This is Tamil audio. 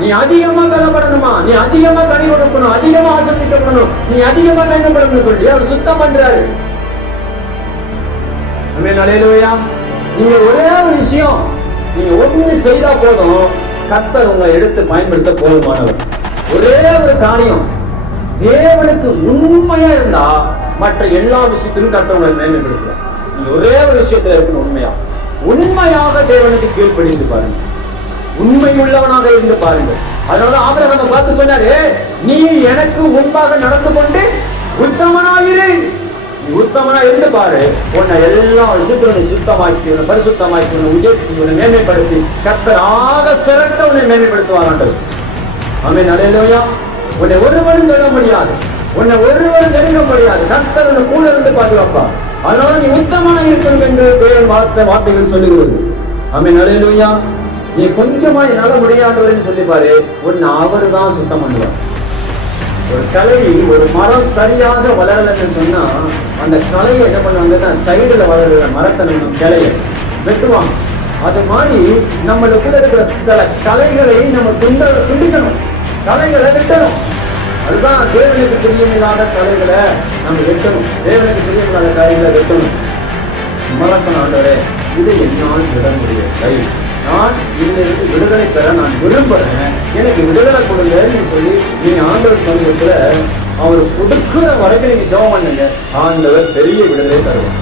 நீ அதிகமா பலப்படணுமா, நீ அதிகமா கனி கொடுக்கணும், அதிகமா ஆசீர்வதிக்கப்படணும், நீ அதிகமா வேண்டப்படணும்னு சொல்லி அவர் சுத்தம் பண்றாரு. ஆமென், அல்லேலூயா. நீங்க ஒரே ஒரு விஷயம், நீங்க ஒண்ணு செய்தா போதும், கர்த்தர் உங்களை எடுத்து பயன்படுத்த போதுமானவர். ஒரே ஒரு காரியம், தேவனுக்கு உண்மையா இருந்தா மற்ற எல்லா விஷயத்திலும் கர்த்தர் உங்களை மேன்மைப்படுத்துவார். நீங்க ஒரே ஒரு விஷயத்துல இருக்கணும், உண்மையாக தேவனுக்கு கீழ்ப்படிந்து பாருங்க, உண்மை உள்ளவனாக இருந்து பாருங்க. அதனாலதான் ஆபிரகாமை பார்த்து சொன்னாரு, நீ எனக்கு முன்பாக நடந்து கொண்டு உத்தமனாயிரு. நீ உத்தமனா இருந்து பாரு, உன்னை எல்லா விஷயத்திலும் சுத்தமாக்கி, உன்னை பரிசுத்தமாக்கி, உன்னை உயர்த்தி, உன்னை மேன்மைப்படுத்தி கர்த்தர் ஆக சிறக்க உன்னை மேன்மைப்படுத்துவார். ஆமென், அல்லேலூயா. உன்னை ஒருவரும் சொல்ல முடியாது, உன்னை ஒருவரும் நெருங்க முடியாது. கர்த்தர் உன்னை கூட இருந்து பாதுகாப்பா. அதனால நீ உத்தமனா இருக்கணும் என்று தேவன் வார்த்தைகள் சொல்லுகிறது. ஆமென், அல்லேலூயா. நீ கொஞ்சமா என்னால முடியாதவர்னு சொல்லி பாரு, உன்னை அவரு தான் சுத்தம் பண்ணுவார். ஒரு கலை, ஒரு மரம் சரியாக வளரலன்னு சொன்னா அந்த கலையை என்ன பண்ணுவாங்கன்னா, சைடுல வளர்ற மரத்தை நம்ம கிளைய வெட்டுவாங்க. அது மாதிரி நம்மளுக்குள்ள இருக்கிற சில கலைகளை நம்ம துண்டிக்கணும், கலைகளை வெட்டணும். அதுதான் தேவனுக்கு பிரியமில்லாத கலைகளை நம்ம வெட்டணும், தேவனுக்கு பிரியமில்லாத கலைகளை வெட்டணும். மறக்கணும், ஆண்டவரே இது என்னால் விட முடியவில்லை, நான் இதிலிருந்து விடுதலை பெற நான் விரும்புறேன், எனக்கு விடுதலை கொடுங்கன்னு சொல்லி நீங்க ஆண்டவர் சமூகத்துல அவர் கொடுக்கிற வரைக்கும் நீங்க ஜெபம் பண்ணுங்க, ஆண்டவர் பெரிய விடுதலை தருவார்.